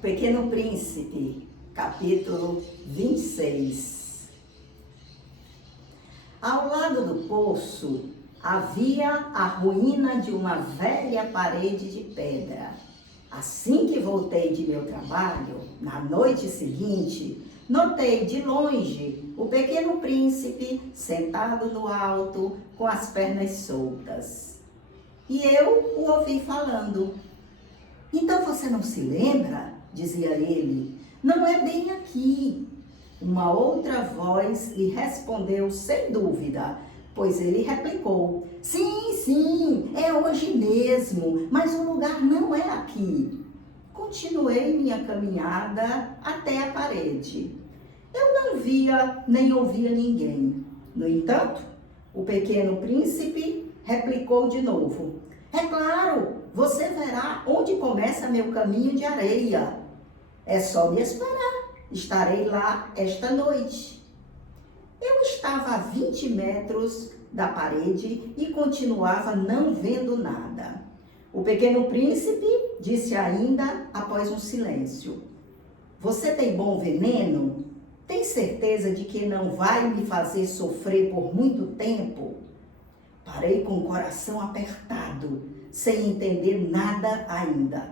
Pequeno Príncipe, capítulo 26. Ao lado do poço havia a ruína de uma velha parede de pedra. Assim que voltei de meu trabalho, na noite seguinte, notei de longe o Pequeno Príncipe sentado no alto com as pernas soltas. E eu o ouvi falando. "Então você não se lembra?", dizia ele. "Não é bem aqui." Uma outra voz lhe respondeu sem dúvida, pois ele replicou: Sim, é hoje mesmo, mas o lugar não é aqui." Continuei minha caminhada até a parede. Eu não via nem ouvia ninguém. No entanto, o Pequeno Príncipe replicou de novo: "É claro, você verá onde começa meu caminho de areia. É só me esperar. Estarei lá esta noite." Eu estava a 20 metros da parede e continuava não vendo nada. O Pequeno Príncipe disse ainda após um silêncio: "Você tem bom veneno? Tem certeza de que não vai me fazer sofrer por muito tempo?" Parei com o coração apertado, sem entender nada ainda.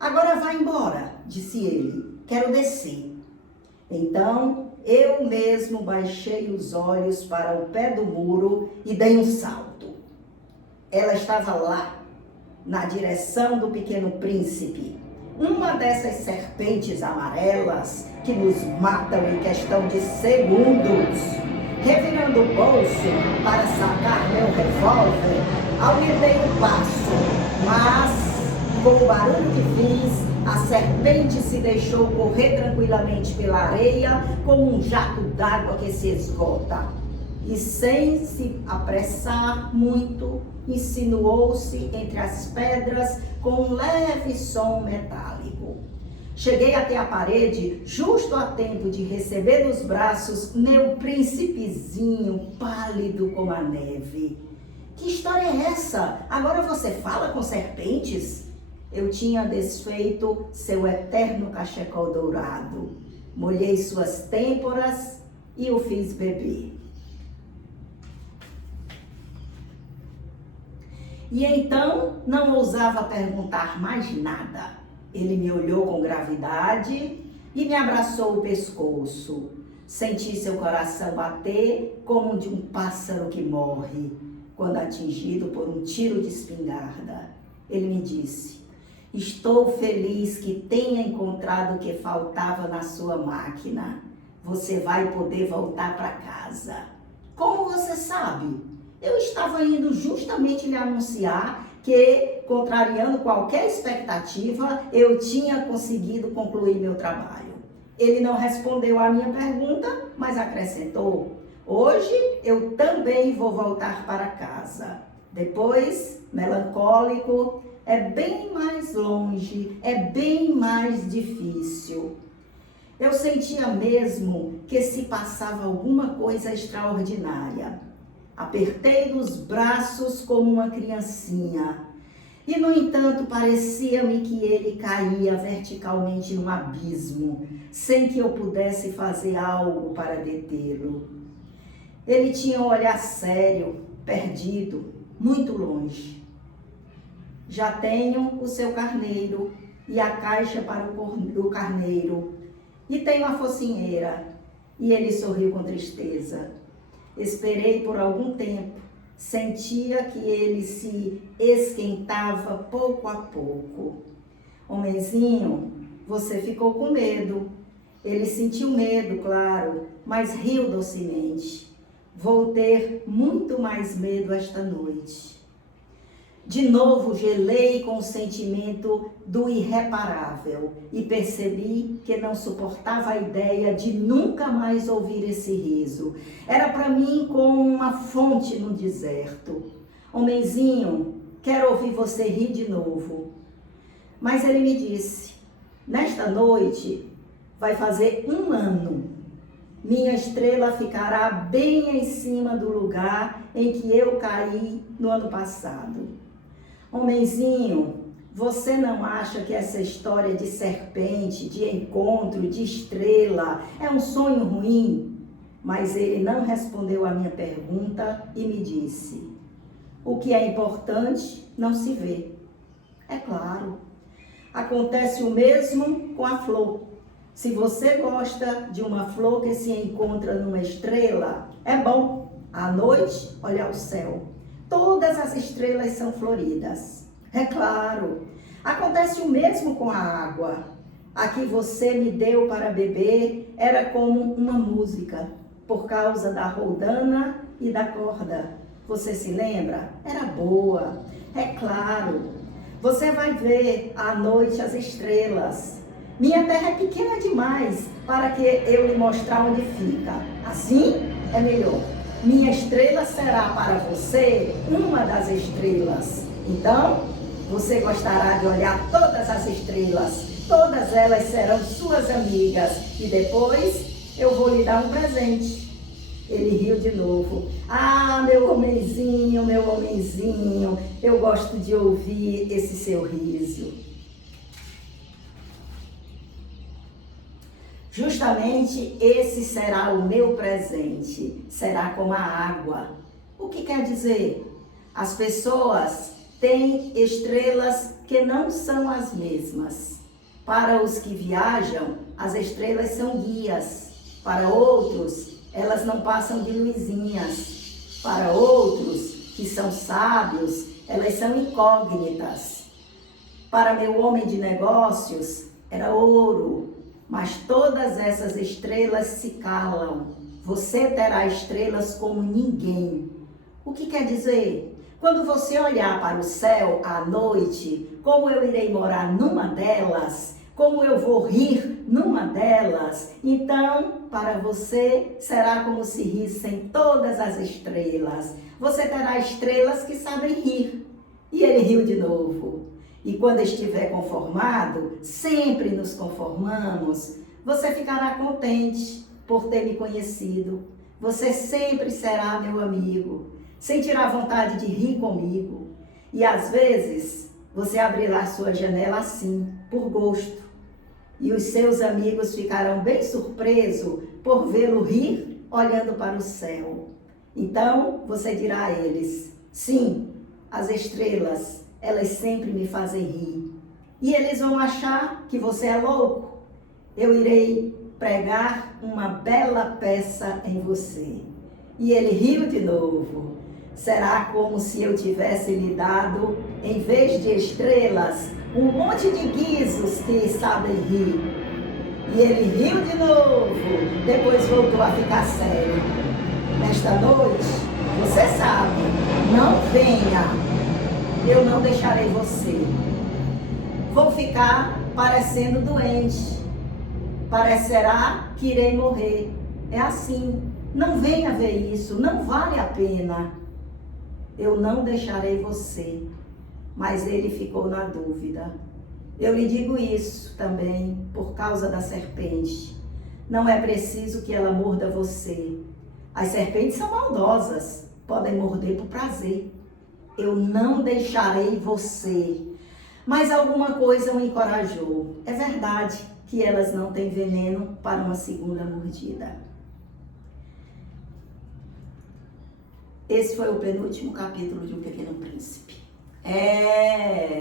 "Agora vá embora", disse ele. "Quero descer." Então, eu mesmo baixei os olhos para o pé do muro e dei um salto. Ela estava lá, na direção do Pequeno Príncipe. Uma dessas serpentes amarelas que nos matam em questão de segundos. Revirando o bolso para sacar meu revólver, aumentei o passo, mas, com o barulho que fiz, a serpente se deixou correr tranquilamente pela areia como um jato d'água que se esgota. E sem se apressar muito, insinuou-se entre as pedras com um leve som metálico. Cheguei até a parede justo a tempo de receber nos braços meu príncipezinho pálido como a neve. "Que história é essa? Agora você fala com serpentes?" Eu tinha desfeito seu eterno cachecol dourado, molhei suas têmporas e o fiz beber. E então não ousava perguntar mais nada. Ele me olhou com gravidade e me abraçou o pescoço. Senti seu coração bater como o de um pássaro que morre quando atingido por um tiro de espingarda. Ele me disse: "Estou feliz que tenha encontrado o que faltava na sua máquina. Você vai poder voltar para casa." "Como você sabe?" "Eu estava indo justamente lhe anunciar que, contrariando qualquer expectativa, eu tinha conseguido concluir meu trabalho." Ele não respondeu à minha pergunta, mas acrescentou: "Hoje eu também vou voltar para casa." Depois, melancólico: "É bem mais longe, é bem mais difícil." Eu sentia mesmo que se passava alguma coisa extraordinária. Apertei nos braços como uma criancinha. E, no entanto, parecia-me que ele caía verticalmente num abismo, sem que eu pudesse fazer algo para detê-lo. Ele tinha um olhar sério, perdido, muito longe. "Já tenho o seu carneiro e a caixa para o carneiro. E tenho a focinheira." E ele sorriu com tristeza. Esperei por algum tempo. Sentia que ele se esquentava pouco a pouco. "Homenzinho, você ficou com medo." Ele sentiu medo, claro, mas riu docemente. "Vou ter muito mais medo esta noite." De novo gelei com o sentimento do irreparável e percebi que não suportava a ideia de nunca mais ouvir esse riso. Era para mim como uma fonte no deserto. "Homenzinho, quero ouvir você rir de novo." Mas ele me disse: "Nesta noite vai fazer 1 ano. Minha estrela ficará bem em cima do lugar em que eu caí no ano passado." "Homenzinho, Você não acha que essa história de serpente, de encontro, de estrela, é um sonho ruim? Mas ele não respondeu a minha pergunta e me disse: o que é importante não se vê. É claro. Acontece o mesmo com a flor. Se você gosta de uma flor que se encontra numa estrela, é bom, à noite, olhar o céu. Todas as estrelas são floridas. É claro. Acontece o mesmo com a água. A que você me deu para beber era como uma música, por causa da roldana e da corda. Você se lembra? Era boa. É claro. Você vai ver à noite as estrelas. Minha terra é pequena demais para que eu lhe mostrar onde fica. Assim é melhor. Minha estrela será para você uma das estrelas. Então, você gostará de olhar todas as estrelas. Todas elas serão suas amigas. E depois eu vou lhe dar um presente. Ele riu de novo. Ah, meu homenzinho, eu gosto de ouvir esse seu riso. Justamente esse será o meu presente, será como a água. O que quer dizer? As pessoas têm estrelas que não são as mesmas. Para os que viajam, as estrelas são guias. Para outros, elas não passam de luzinhas. Para outros, que são sábios, elas são incógnitas. Para meu homem de negócios, era ouro. Mas todas essas estrelas se calam. Você terá estrelas como ninguém. O que quer dizer? Quando você olhar para o céu à noite, como eu irei morar numa delas, como eu vou rir numa delas, então para você será como se rissem todas as estrelas. Você terá estrelas que sabem rir. E ele riu de novo. E quando estiver conformado, sempre nos conformamos, você ficará contente por ter me conhecido. Você sempre será meu amigo, sentirá vontade de rir comigo. E às vezes, você abrirá sua janela assim, por gosto. E os seus amigos ficarão bem surpresos por vê-lo rir olhando para o céu. Então, você dirá a eles: sim, as estrelas, elas sempre me fazem rir. E eles vão achar que você é louco. Eu irei pregar uma bela peça em você. E ele riu de novo. Será como se eu tivesse lhe dado, em vez de estrelas, um monte de guizos que sabem rir. E ele riu de novo. Depois voltou a ficar sério. Nesta noite, você sabe, não venha. Eu não deixarei você. Vou ficar parecendo doente. Parecerá que irei morrer. É assim. Não venha ver isso. Não vale a pena. Eu não deixarei você. Mas ele ficou na dúvida. Eu lhe digo isso também por causa da serpente. Não é preciso que ela morda você. As serpentes são maldosas. Podem morder por prazer. Eu não deixarei você. Mas alguma coisa o encorajou. É verdade que elas não têm veneno para uma segunda mordida. Esse foi o penúltimo capítulo de O Pequeno Príncipe.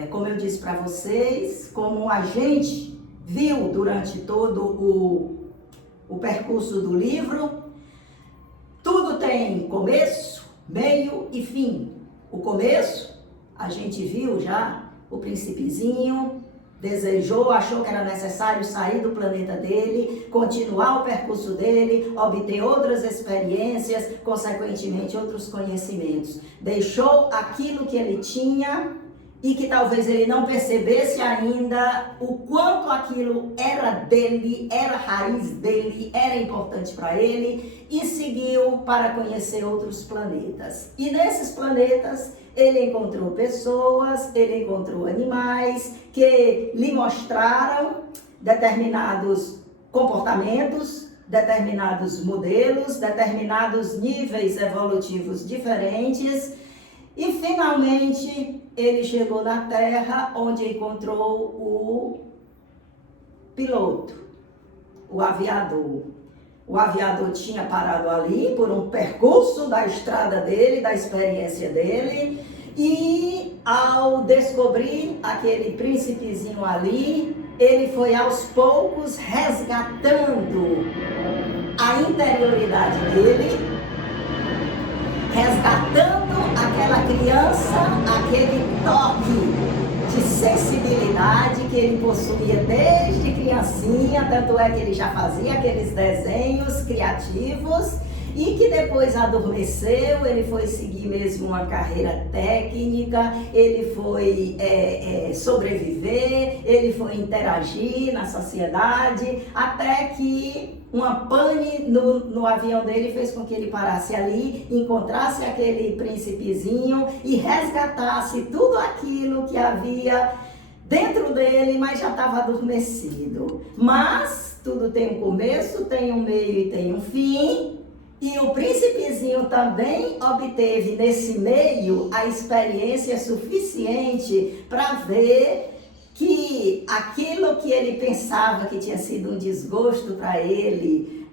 Como eu disse para vocês, como a gente viu durante todo o percurso do livro, tudo tem começo, meio e fim. O começo, a gente viu já, o príncipezinho desejou, achou que era necessário sair do planeta dele, continuar o percurso dele, obter outras experiências, consequentemente outros conhecimentos. Deixou aquilo que ele tinha e que talvez ele não percebesse ainda o quanto aquilo era dele, era raiz dele, era importante para ele, e seguiu para conhecer outros planetas. E nesses planetas ele encontrou pessoas, ele encontrou animais que lhe mostraram determinados comportamentos, determinados modelos, determinados níveis evolutivos diferentes. E finalmente ele chegou na terra, onde encontrou o piloto, o aviador. O aviador tinha parado ali por um percurso da estrada dele, da experiência dele, e ao descobrir aquele príncipezinho ali, ele foi aos poucos resgatando a interioridade dele, resgatando aquela criança, aquele toque de sensibilidade que ele possuía desde criancinha, tanto é que ele já fazia aqueles desenhos criativos e que depois adormeceu. Ele foi seguir mesmo uma carreira técnica, ele foi sobreviver, ele foi interagir na sociedade, até que uma pane no avião dele fez com que ele parasse ali, encontrasse aquele príncipezinho e resgatasse tudo aquilo que havia dentro dele, mas já estava adormecido. Mas tudo tem um começo, tem um meio e tem um fim. E o príncipezinho também obteve nesse meio a experiência suficiente para ver que aquilo que ele pensava que tinha sido um desgosto para ele,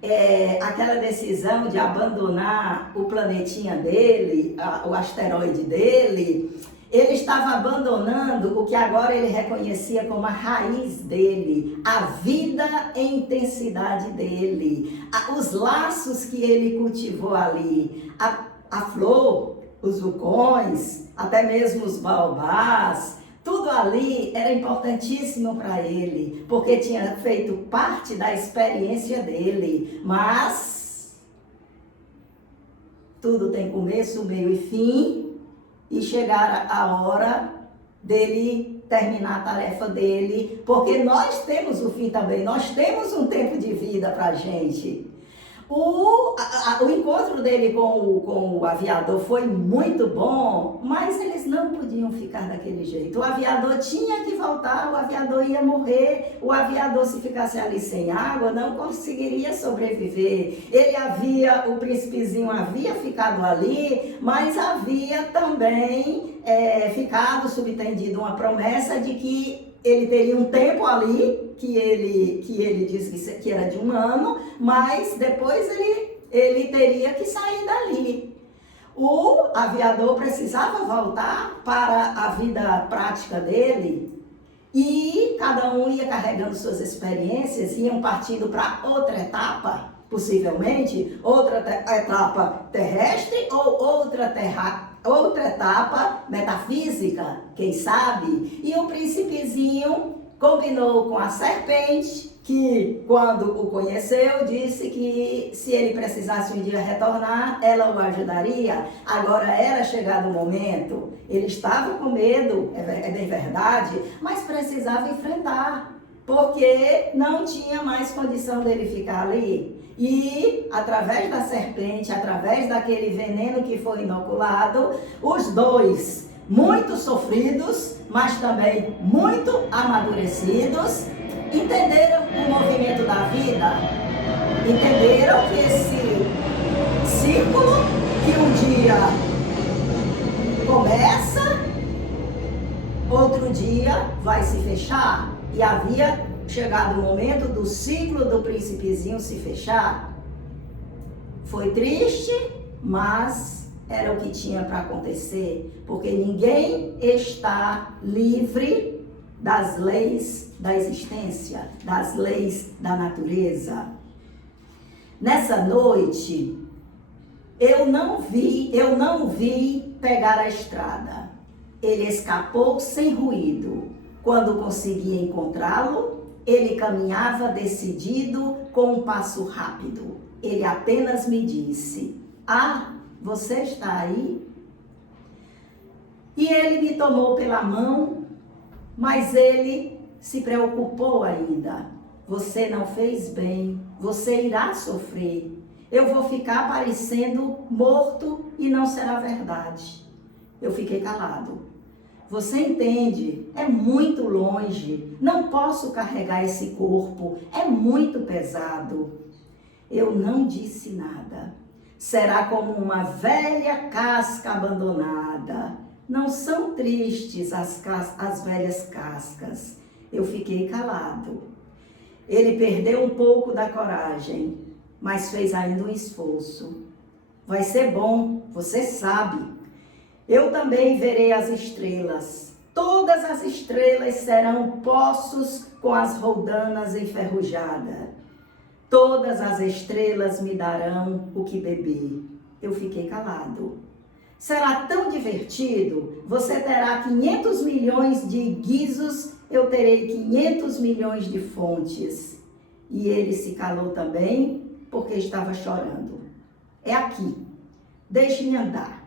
aquela decisão de abandonar o planetinha dele, o asteroide dele, ele estava abandonando o que agora ele reconhecia como a raiz dele, a vida em intensidade dele, os laços que ele cultivou ali, a flor, os vulcões, até mesmo os baobás. Tudo ali era importantíssimo para ele, porque tinha feito parte da experiência dele. Mas tudo tem começo, meio e fim, e chegar a hora dele terminar a tarefa dele, porque nós temos o fim também, nós temos um tempo de vida para a gente. O encontro dele com o aviador foi muito bom, mas eles não podiam ficar daquele jeito. O aviador tinha que voltar, o aviador ia morrer, o aviador, se ficasse ali sem água, não conseguiria sobreviver. O príncipezinho havia ficado ali, mas havia também ficado subentendido uma promessa de que ele teria um tempo ali, que ele disse que era de um ano, mas depois ele teria que sair dali. O aviador precisava voltar para a vida prática dele e cada um ia carregando suas experiências, iam partindo para outra etapa, possivelmente, outra etapa terrestre ou outra etapa metafísica, quem sabe? E o príncipezinho combinou com a serpente, que quando o conheceu, disse que se ele precisasse um dia retornar, ela o ajudaria. Agora era chegado o momento, ele estava com medo, é bem verdade, mas precisava enfrentar, porque não tinha mais condição dele ficar ali. E através da serpente, através daquele veneno que foi inoculado, os dois, muito sofridos, mas também muito amadurecidos, entenderam o movimento da vida, entenderam que esse círculo que um dia começa, outro dia vai se fechar, e havia chegado o momento do ciclo do príncipezinho se fechar. Foi triste, mas era o que tinha para acontecer, porque ninguém está livre das leis da existência, das leis da natureza. Nessa noite, eu não vi pegar a estrada. Ele escapou sem ruído. Quando consegui encontrá-lo, ele caminhava decidido, com um passo rápido. Ele apenas me disse: "Ah, você está aí?" E ele me tomou pela mão, mas ele se preocupou ainda. "Você não fez bem, você irá sofrer. Eu vou ficar parecendo morto e não será verdade." Eu fiquei calado. "Você entende, é muito longe, não posso carregar esse corpo, é muito pesado." Eu não disse nada. será como uma velha casca abandonada. Não são tristes as velhas cascas. Eu fiquei calado. Ele perdeu um pouco da coragem, mas fez ainda um esforço. Vai ser bom, você sabe. Eu também verei as estrelas. Todas as estrelas serão poços com as roldanas enferrujadas. Todas as estrelas me darão o que beber. Eu fiquei calado. Será tão divertido. Você terá 500 milhões de guizos, eu terei 500 milhões de fontes. E ele se calou também, porque estava chorando. É aqui. Deixe-me andar.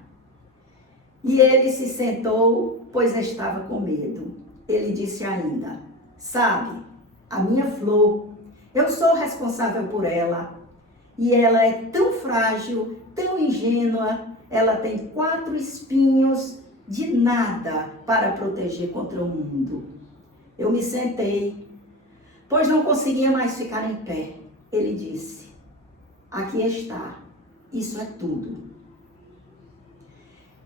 E ele se sentou, pois estava com medo. Ele disse ainda, sabe, a minha flor, eu sou responsável por ela. E ela é tão frágil, tão ingênua, ela tem 4 espinhos de nada para proteger contra o mundo. Eu me sentei, pois não conseguia mais ficar em pé. Ele disse, aqui está, isso é tudo.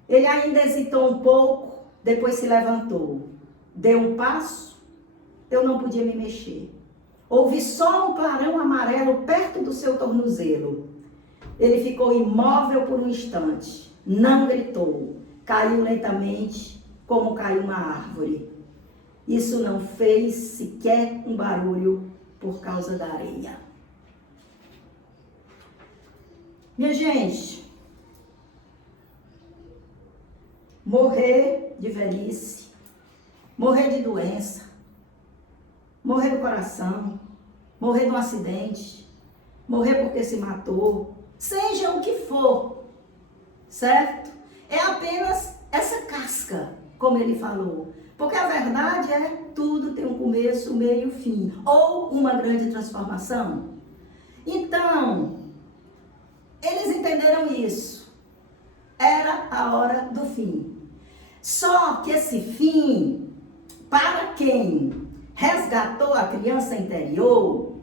Ele ainda hesitou um pouco, depois se levantou. Deu um passo, eu não podia me mexer. Houve só um clarão amarelo perto do seu tornozelo. Ele ficou imóvel por um instante, não gritou, caiu lentamente como caiu uma árvore. Isso não fez sequer um barulho por causa da areia. Minha gente, morrer de velhice, morrer de doença, morrer do coração, morrer de um acidente, morrer porque se matou, seja o que for, certo? É apenas essa casca, como ele falou. Porque a verdade é, tudo tem um começo, meio e fim. Ou uma grande transformação. Então, eles entenderam isso. Era a hora do fim. Só que esse fim, para quem resgatou a criança interior,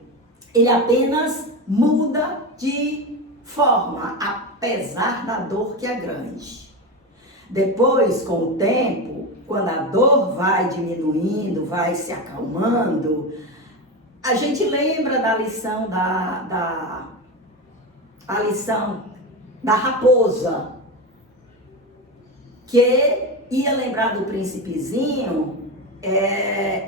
ele apenas muda de forma, apesar da dor que é grande. Depois, com o tempo, quando a dor vai diminuindo, vai se acalmando, a gente lembra da lição a lição da raposa, que ia lembrar do príncipezinho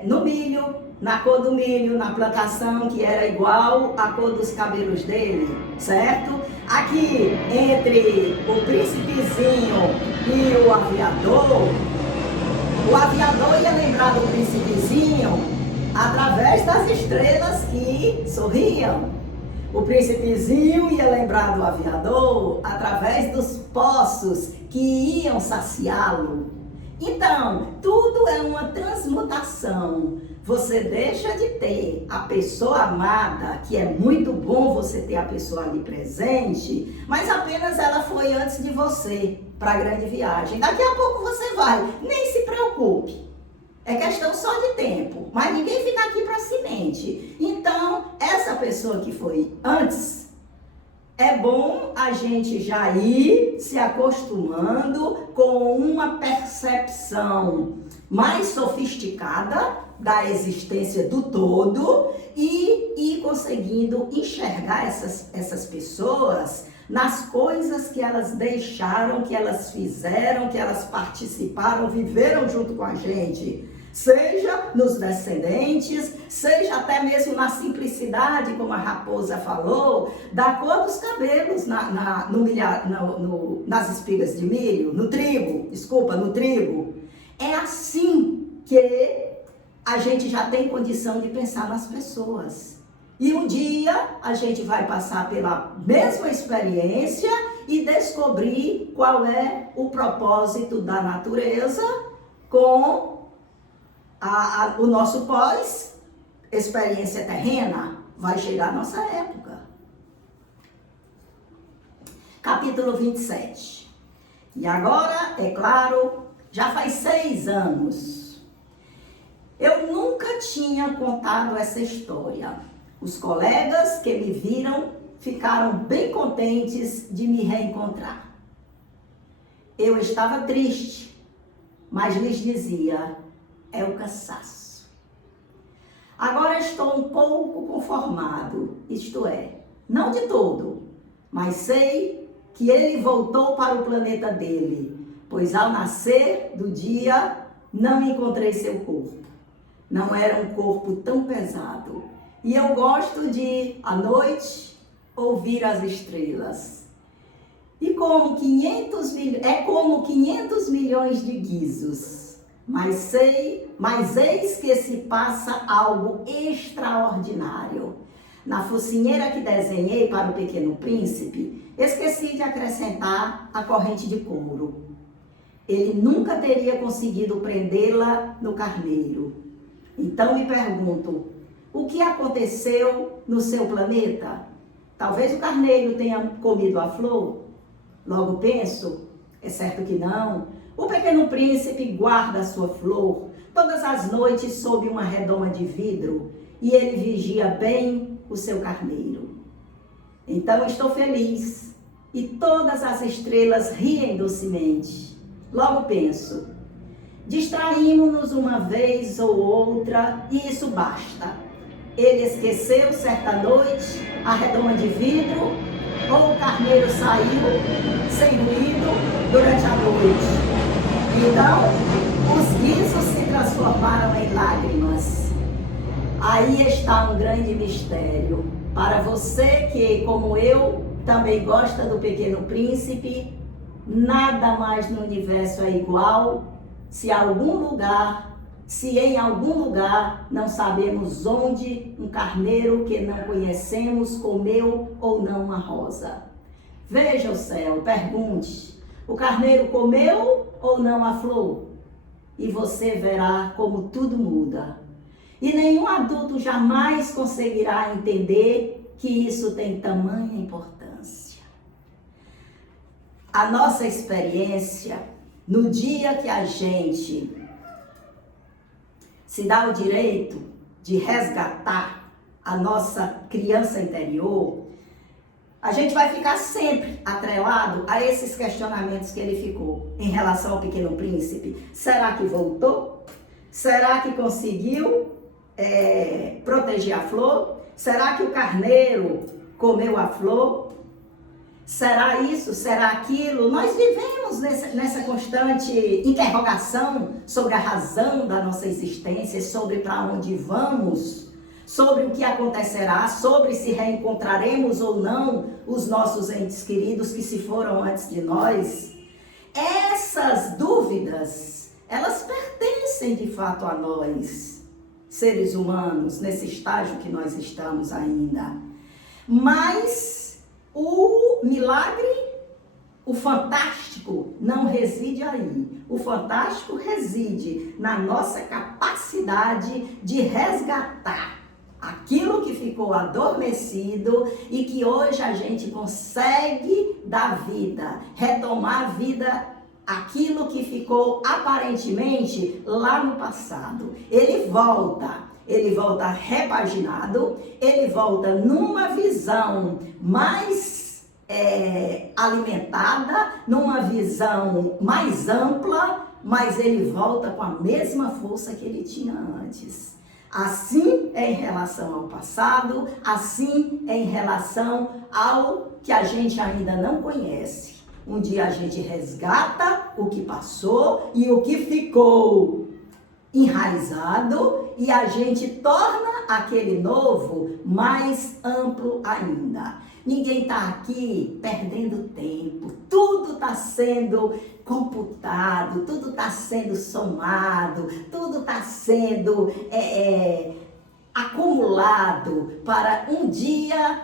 no milho, na cor do milho, na plantação, que era igual à cor dos cabelos dele, certo? Aqui, entre o príncipezinho e o aviador ia lembrar do príncipezinho através das estrelas que sorriam. O príncipezinho ia lembrar do aviador através dos poços que iam saciá-lo. Então, tudo é uma transmutação. Você deixa de ter a pessoa amada, que é muito bom você ter a pessoa ali presente, mas apenas ela foi antes de você para a grande viagem. Daqui a pouco você vai, nem se preocupe. É questão só de tempo, mas ninguém fica aqui para semente. Então, essa pessoa que foi antes, é bom a gente já ir se acostumando com uma percepção mais sofisticada da existência do todo e ir conseguindo enxergar essas pessoas nas coisas que elas deixaram, que elas fizeram, que elas participaram, viveram junto com a gente. Seja nos descendentes, seja até mesmo na simplicidade, como a raposa falou, da cor dos cabelos nas espigas de milho, no trigo. É assim que a gente já tem condição de pensar nas pessoas. E um dia a gente vai passar pela mesma experiência e descobrir qual é o propósito da natureza com o nosso pós-experiência terrena. Vai chegar a nossa época. Capítulo 27. E agora, é claro, já faz 6 anos. Eu nunca tinha contado essa história. Os colegas que me viram ficaram bem contentes de me reencontrar. Eu estava triste, mas lhes dizia, é o cansaço. Agora estou um pouco conformado, isto é, não de todo, mas sei que ele voltou para o planeta dele, pois ao nascer do dia não encontrei seu corpo. Não era um corpo tão pesado. E eu gosto de, à noite, ouvir as estrelas. E como 500 milhões de guizos. Mas eis que se passa algo extraordinário. Na focinheira que desenhei para o Pequeno Príncipe, esqueci de acrescentar a corrente de couro. Ele nunca teria conseguido prendê-la no carneiro. Então me pergunto, o que aconteceu no seu planeta? Talvez o carneiro tenha comido a flor? Logo penso, é certo que não. O Pequeno Príncipe guarda a sua flor todas as noites sob uma redoma de vidro e ele vigia bem o seu carneiro. Então estou feliz e todas as estrelas riem docemente. Logo penso, distraímos-nos uma vez ou outra e isso basta. Ele esqueceu certa noite a redoma de vidro ou o carneiro saiu sem ruído durante a noite. Então, os guizos se transformaram em lágrimas. Aí está um grande mistério. Para você que, como eu, também gosta do Pequeno Príncipe, nada mais no universo é igual se em algum lugar não sabemos onde um carneiro que não conhecemos comeu ou não uma rosa. Veja o céu, pergunte, o carneiro comeu ou não a flor? E você verá como tudo muda. E nenhum adulto jamais conseguirá entender que isso tem tamanha importância. A nossa experiência, no dia que a gente se dá o direito de resgatar a nossa criança interior, a gente vai ficar sempre atrelado a esses questionamentos que ele ficou em relação ao Pequeno Príncipe. Será que voltou? Será que conseguiu proteger a flor? Será que o carneiro comeu a flor? Será isso? Será aquilo? Nós vivemos nessa constante interrogação sobre a razão da nossa existência, sobre para onde vamos, sobre o que acontecerá, sobre se reencontraremos ou não os nossos entes queridos que se foram antes de nós. Essas dúvidas, elas pertencem de fato a nós, seres humanos, nesse estágio que nós estamos ainda. Mas o milagre, o fantástico, não reside aí. O fantástico reside na nossa capacidade de resgatar aquilo que ficou adormecido e que hoje a gente consegue dar vida, retomar a vida, aquilo que ficou aparentemente lá no passado. Ele volta repaginado, ele volta numa visão mais alimentada, numa visão mais ampla, mas ele volta com a mesma força que ele tinha antes. Assim é em relação ao passado, assim é em relação ao que a gente ainda não conhece. Um dia a gente resgata o que passou e o que ficou enraizado e a gente torna aquele novo mais amplo ainda. Ninguém está aqui perdendo tempo, tudo está sendo computado, tudo está sendo somado, tudo está sendo acumulado para um dia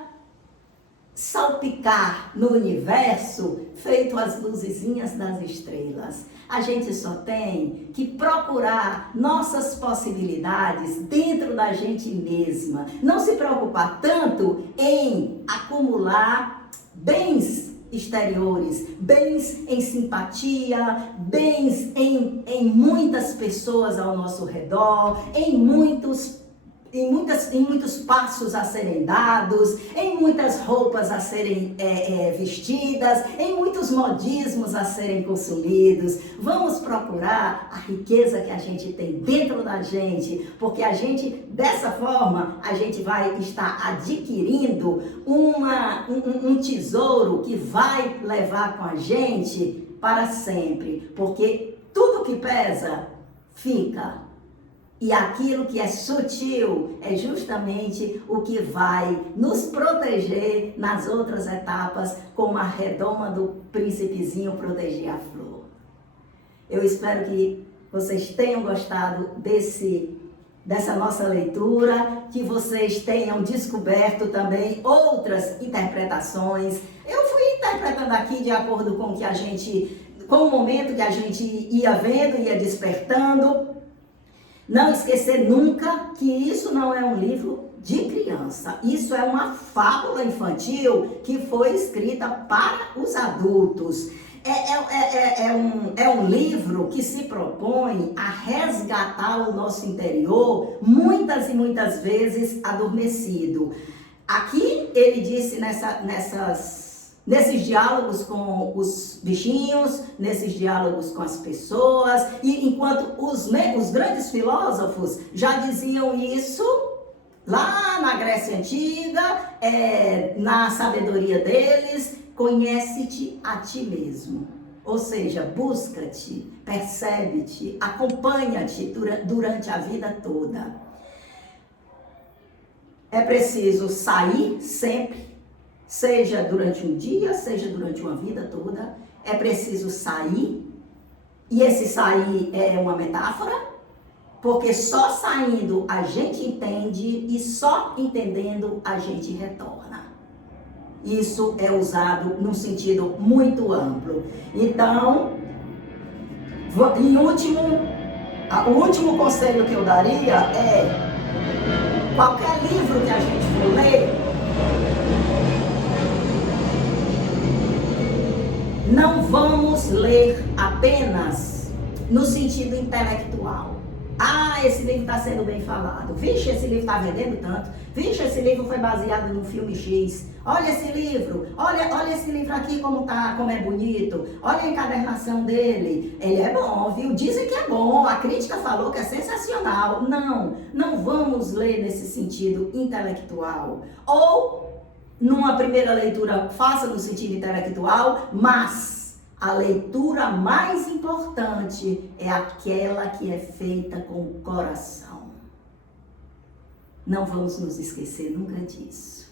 salpicar no universo feito as luzezinhas das estrelas. A gente só tem que procurar nossas possibilidades dentro da gente mesma. Não se preocupar tanto em acumular bens exteriores, bens em simpatia, bens em muitas pessoas ao nosso redor, em muitos em muitos passos a serem dados, em muitas roupas a serem vestidas, em muitos modismos a serem consumidos. Vamos procurar a riqueza que a gente tem dentro da gente, porque a gente, dessa forma, a gente vai estar adquirindo um tesouro que vai levar com a gente para sempre, porque tudo que pesa fica. E aquilo que é sutil é justamente o que vai nos proteger nas outras etapas, como a redoma do príncipezinho protegia a flor. Eu espero que vocês tenham gostado dessa nossa leitura, que vocês tenham descoberto também outras interpretações. Eu fui interpretando aqui de acordo com o momento que a gente ia vendo, ia despertando. Não esquecer nunca que isso não é um livro de criança. Isso é uma fábula infantil que foi escrita para os adultos. É um livro que se propõe a resgatar o nosso interior, muitas e muitas vezes adormecido. Aqui ele disse nesses diálogos com os bichinhos, nesses diálogos com as pessoas, e enquanto os grandes filósofos já diziam isso lá na Grécia Antiga, na sabedoria deles, conhece-te a ti mesmo. Ou seja, busca-te, percebe-te, acompanha-te durante a vida toda. É preciso sair sempre, seja durante um dia, seja durante uma vida toda. É preciso sair, e esse sair é uma metáfora, porque só saindo a gente entende e só entendendo a gente retorna. Isso é usado num sentido muito amplo. Então, o último conselho que eu daria é: qualquer livro que a gente for ler, não vamos ler apenas no sentido intelectual. Ah, esse livro está sendo bem falado. Vixe, esse livro está vendendo tanto. Vixe, esse livro foi baseado no filme X. Olha esse livro. Olha esse livro aqui como é bonito. Olha a encadernação dele. Ele é bom, viu? Dizem que é bom. A crítica falou que é sensacional. Não vamos ler nesse sentido intelectual. Ou, numa primeira leitura, faça no sentido intelectual, mas a leitura mais importante é aquela que é feita com o coração. Não vamos nos esquecer nunca disso.